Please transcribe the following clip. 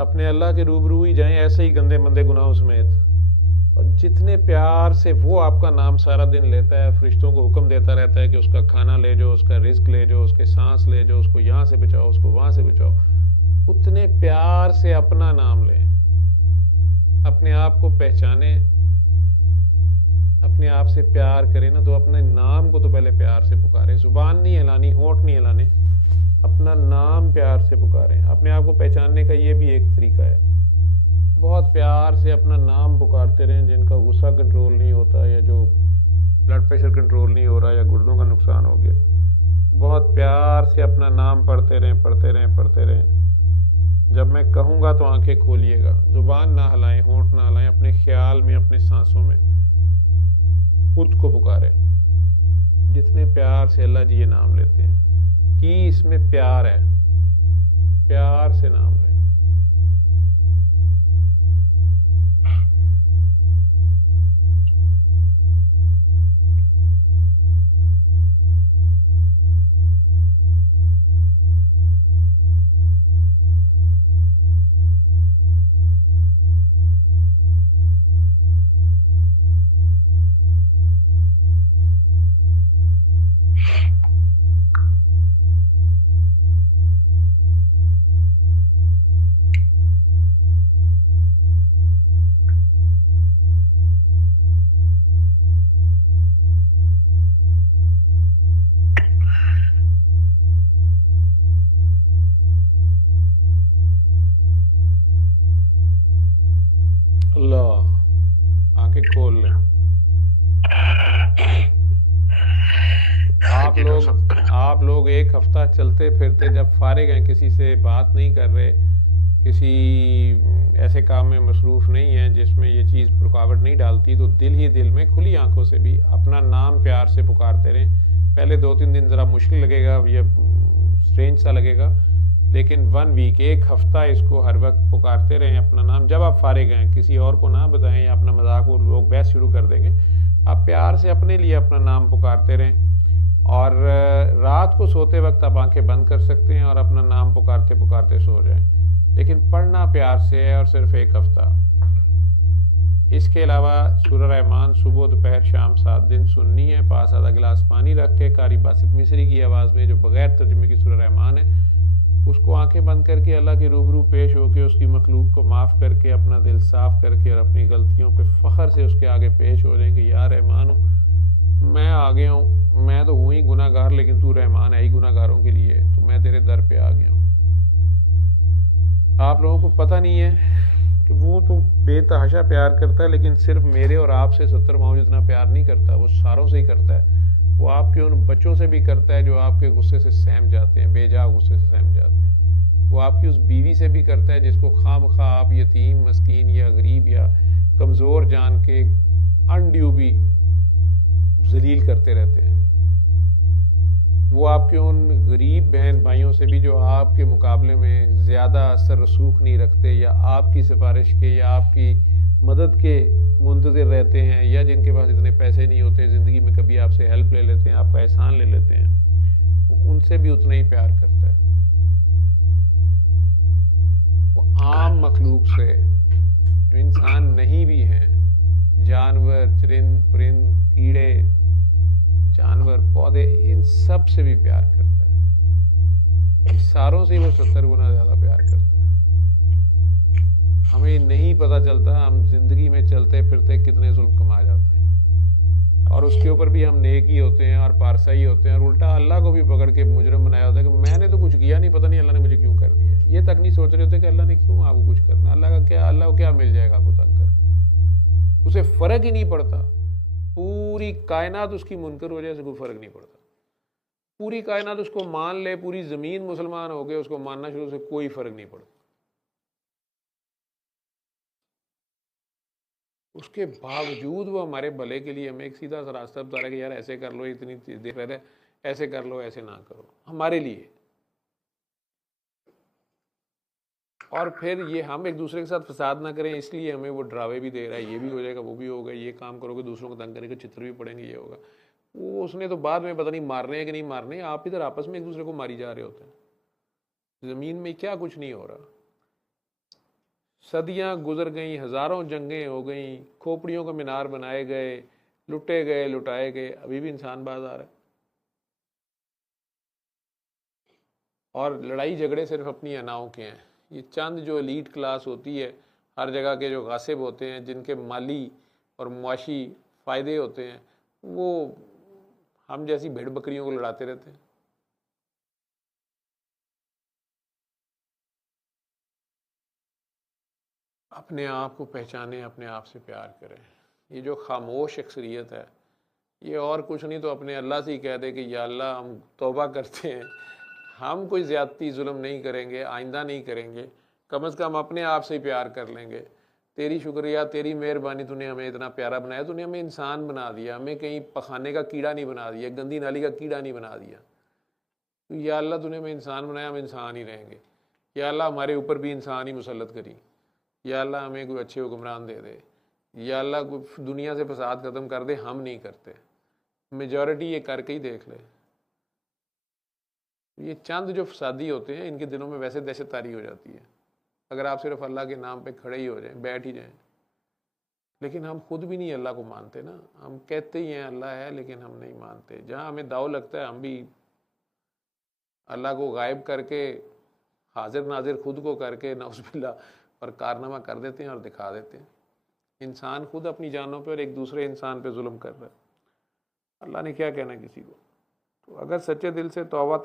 अपने अल्लाह के रूबरू ही जाएं ऐसे ही गंदे मंदे गुनाहों समेत। और जितने प्यार से वो आपका नाम सारा दिन लेता है, फरिश्तों को हुक्म देता रहता है कि उसका खाना ले जाओ, उसका रिस्क ले जाओ, उसके सांस ले जाओ, उसको यहाँ से बचाओ, उसको वहाँ से बचाओ, उतने प्यार से अपना नाम लें। अपने आप को पहचाने, अपने आप से प्यार करें ना, तो अपने नाम को तो पहले प्यार से पुकारें। जुबान नहीं हिलानी, होंठ नहीं हिलाने, अपना नाम प्यार से पुकारें। अपने आप को पहचानने का ये भी एक तरीका है। बहुत प्यार से अपना नाम पुकारते रहें। जिनका गुस्सा कंट्रोल नहीं होता, या जो ब्लड प्रेशर कंट्रोल नहीं हो रहा, या गुर्दों का नुकसान हो गया, बहुत प्यार से अपना नाम पढ़ते रहें, पढ़ते रहें, पढ़ते रहें। जब मैं कहूँगा तो आंखें खोलिएगा, जुबान ना हिलाएं, होंठ ना हिलाएं, अपने ख्याल में, अपने सांसों में खुद को पुकारें। जितने प्यार से अल्लाह जी ये नाम लेते हैं कि इसमें प्यार है, प्यार से नाम लें। अल्लाह, आंखें खोल लें। आप लोग एक हफ्ता चलते फिरते जब फारिग हैं, किसी से बात नहीं कर रहे, किसी ऐसे काम में मसरूफ़ नहीं है जिसमें ये चीज़ रुकावट नहीं डालती, तो दिल ही दिल में खुली आंखों से भी अपना नाम प्यार से पुकारते रहें। पहले 2-3 दिन ज़रा मुश्किल लगेगा, ये स्ट्रेंज सा लगेगा, लेकिन 1 वीक, एक हफ्ता इसको हर वक्त पुकारते रहें अपना नाम। जब आप फारिग हैं, किसी और को ना बताएं, या अपना मजाक और लोग बहस शुरू कर देंगे, आप प्यार से अपने लिए अपना नाम पुकारते रहें। और रात को सोते वक्त आप आंखें बंद कर सकते हैं और अपना नाम पुकारते पुकारते सो जाएं, लेकिन पढ़ना प्यार से है, और सिर्फ एक हफ्ता। इसके अलावा सूरह रहमान सुबह दोपहर शाम 7 दिन सुननी है, पास आधा गिलास पानी रख के, कारी बासित मिस्री की आवाज़ में, जो बगैर तर्जुमे की सूरह रहमान है, उसको आंखें बंद करके अल्लाह के रूबरू पेश होकर, उसकी मखलूक को माफ़ करके, अपना दिल साफ़ करके, और अपनी गलतियों पे फ़ख्र से उसके आगे पेश हो जाएंगे। या रहमान हो, मैं आ गया हूँ, मैं तो हूँ ही गुनाहगार, लेकिन तू रहमान है ही गुनाहगारों के लिए, तो मैं तेरे दर पे आ गया हूँ। आप लोगों को पता नहीं है कि वो तो बेतहाशा प्यार करता है, लेकिन सिर्फ मेरे और आपसे 70 माओ जितना प्यार नहीं करता, वो सारों से ही करता है। वो आपके उन बच्चों से भी करता है जो आपके गुस्से से सहम जाते हैं, बेजा गुस्से से सहम जाते हैं। वो आपकी उस बीवी से भी करता है जिसको खामखा आप यतीम, मस्कीन या गरीब या कमज़ोर जान के अनड्यू भी जलील करते रहते हैं। वो आपके उन गरीब बहन भाइयों से भी जो आपके मुकाबले में ज़्यादा असर रसूख नहीं रखते, या आपकी सिफारिश के या आपकी मदद के मुंतज़िर रहते हैं, या जिनके पास इतने पैसे नहीं होते, ज़िंदगी में कभी आपसे हेल्प ले लेते हैं, आपका एहसान ले लेते हैं, वो उनसे भी उतना ही प्यार करता है। वो आम मखलूक से, जो इंसान नहीं भी हैं, जानवर, चरिंद परिंद, कीड़े, जानवर, पौधे, इन सब से भी प्यार करता है। इस सारों से वो 70 गुना ज़्यादा प्यार करता है। हमें नहीं पता चलता हम जिंदगी में चलते फिरते कितने जुल्म कमा जाते हैं, और उसके ऊपर भी हम नेक ही होते हैं और पारसा ही होते हैं, और उल्टा अल्लाह को भी पकड़ के मुजरम बनाया होता है कि मैंने तो कुछ किया नहीं, पता नहीं अल्लाह ने मुझे क्यों कर दिया। ये तक नहीं सोच रहे होते कि अल्लाह ने क्यों आपको कुछ करना, अल्लाह को क्या मिल जाएगा आपको तंग कर। उसे फ़र्क ही नहीं पड़ता, पूरी कायनात उसकी मुनकर हो जाए, उसे कोई फ़र्क नहीं पड़ता। पूरी कायनात उसको मान ले, पूरी ज़मीन मुसलमान हो गए उसको मानना शुरू, से कोई फ़र्क नहीं पड़ता। उसके बावजूद वो हमारे भले के लिए हमें एक सीधा सा रास्ता बता रहा है कि यार ऐसे कर लो, इतनी देर पहले ऐसे कर लो, ऐसे ना करो, हमारे लिए। और फिर ये हम एक दूसरे के साथ फसाद ना करें, इसलिए हमें वो डरावे भी दे रहा है, ये भी हो जाएगा, वो भी होगा, ये काम करोगे दूसरों को तंग करेंगे, चित्र भी पड़ेंगे, ये होगा वो। उसने तो बाद में पता नहीं मारने हैं कि नहीं मारने, आप इधर आपस में एक दूसरे को मारी जा रहे होते हैं। ज़मीन में क्या कुछ नहीं हो रहा। सदियां गुजर गईं, हज़ारों जंगें हो गईं, खोपड़ियों के मीनार बनाए गए, लुटे गए लुटाए गए, अभी भी इंसान बाजार है। और लड़ाई झगड़े सिर्फ अपनी अनाओं के हैं। ये चंद जो एलीट क्लास होती है, हर जगह के जो गासिब होते हैं, जिनके माली और मुआशी फ़ायदे होते हैं, वो हम जैसी भेड़ बकरियों को लड़ाते रहते हैं। अपने आप को पहचानें, अपने आप से प्यार करें। ये जो खामोश अक्सरियत है, ये और कुछ नहीं तो अपने अल्लाह से ही कह दे कि या अल्लाह हम तौबा करते हैं, हम कोई ज़्यादती जुल्म नहीं करेंगे, आइंदा नहीं करेंगे, कम से कम अपने आप से ही प्यार कर लेंगे। तेरी शुक्रिया, तेरी मेहरबानी, तूने हमें इतना प्यारा बनाया, तूने हमें इंसान बना दिया, हमें कहीं पखाने का कीड़ा नहीं बना दिया, गंदी नाली का कीड़ा नहीं बना दिया। तो या अल्लाह तूने हमें इंसान बनाया, हम इंसान ही रहेंगे। या अल्लाह हमारे ऊपर भी इंसान ही मुसल्लत करी। या अल्लाह हमें कोई अच्छे हुक्मरान दे दे। या अल्लाह कोई दुनिया से फसाद ख़त्म कर दे, हम नहीं करते। मेजॉरिटी ये करके ही देख ले। ये चंद जो फसादी होते हैं, इनके दिलों में वैसे दहशत तारी हो जाती है अगर आप सिर्फ अल्लाह के नाम पे खड़े ही हो जाएं, बैठ ही जाएं। लेकिन हम खुद भी नहीं अल्लाह को मानते ना। हम कहते ही हैं अल्लाह है, लेकिन हम नहीं मानते। जहाँ हमें दाव लगता है, हम भी अल्लाह को गायब करके, हाजिर नाजिर खुद को करके नौज़ुबिल्लाह और कारनामा कर देते हैं और दिखा देते हैं। इंसान खुद अपनी जानों पे और एक दूसरे इंसान पे जुल्म कर रहा है। अल्लाह ने क्या कहना किसी को। तो अगर सच्चे दिल से तौबा